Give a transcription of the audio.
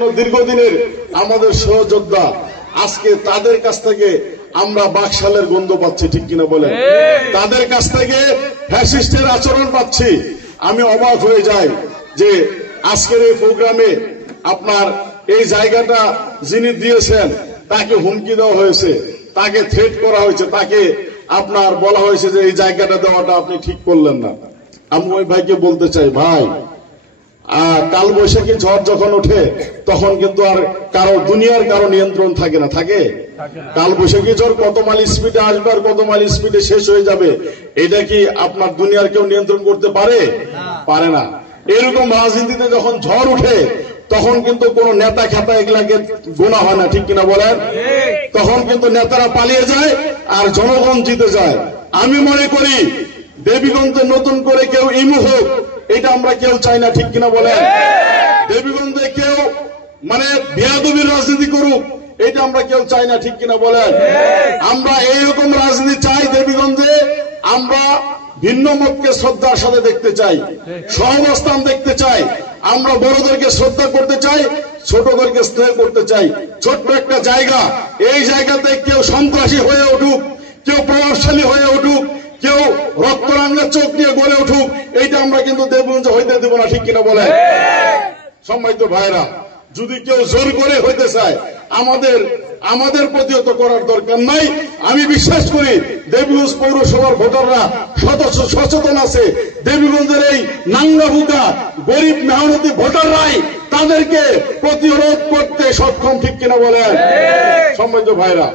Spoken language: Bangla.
দীর্ঘদিনের আমাদের সহযোদ্ধা আজকে তাদের কাছ থেকে আমরা বাকশালের গন্ধ পাচ্ছি, ঠিক কিনা বলেন? তাদের কাছ থেকে ফ্যাসিস্টের আচরণ পাচ্ছি। আমি অবাক হয়ে যাই যে আজকের এই প্রোগ্রামে আপনার এই জায়গাটা যিনি দিয়েছেন তাকে হুমকি দেওয়া হয়েছে, তাকে থ্রেট করা হয়েছে, তাকে আপনার বলা হয়েছে যে এই জায়গাটা দেওয়াটা আপনি ঠিক করলেন না। আমি ওই ভাইকে বলতে চাই, ভাই কাল বৈশাখী ঝড় যখন ওঠে তখন কিন্তু আর দুনিয়ার কারো নিয়ন্ত্রণ থাকে না, থাকে? কাল বৈশাখী ঝড় কত মাইল স্পিডে আসবে আর কত মাইল স্পিডে শেষ হয়ে যাবে, এটা কি আপনার দুনিয়ার কেউ নিয়ন্ত্রণ করতে পারে? পারে না। এরকম রাজনীতিতে যখন ঝড় উঠে তখন কিন্তু কোন নেতা খেতা এগুলাকে গোনা হয় না, ঠিক কিনা বলেন? তখন কিন্তু নেতারা পালিয়ে যায় আর জনগণ জিতে যায়। আমি মনে করি দেবীগঞ্জে নতুন করে কেউ ইমু হোক, এটা আমরা কেউ চাই না, ঠিক কিনা বলেন? দেবীগঞ্জে কেউ বেয়াদবির রাজনীতি করুক, এটা আমরা কেউ চাই না, ঠিক কিনা বলেন? আমরা এইরকম রাজনীতি চাই দেবীগঞ্জে। আমরা ভিন্ন মতকে শ্রদ্ধার সাথে দেখতে চাই, সহাবস্থান দেখতে চাই। আমরা বড়দেরকে শ্রদ্ধা করতে চাই, ছোটদেরকে স্নেহ করতে চাই। ছোট্ট একটা জায়গা, এই জায়গাতে কেউ সন্ত্রাসী হয়ে উঠুক, কেউ প্রভাবশালী হয়ে উঠুক, কেউ রক্তরাঙ্গা চোখ দিয়ে গড়ে উঠুক, এইটা আমরা কিন্তু দেবগঞ্জে হইতে দেব না, ঠিক কিনা বলেন? সম্মানিত ভাইরা, যদি কেউ জোর করে হইতে চায় আমাদের প্রতিহত করার দরকার নাই। আমি বিশ্বাস করি দেবীগঞ্জ পৌরসভার ভোটাররা সচেতন আছে। দেবীগঞ্জের এই নাঙ্গাভুকা গরিব মেহনতি ভোটাররাই তাদেরকে প্রতিরোধ করতে সক্ষম, ঠিক কিনা বলেন? সম্মানিত ভাইরা,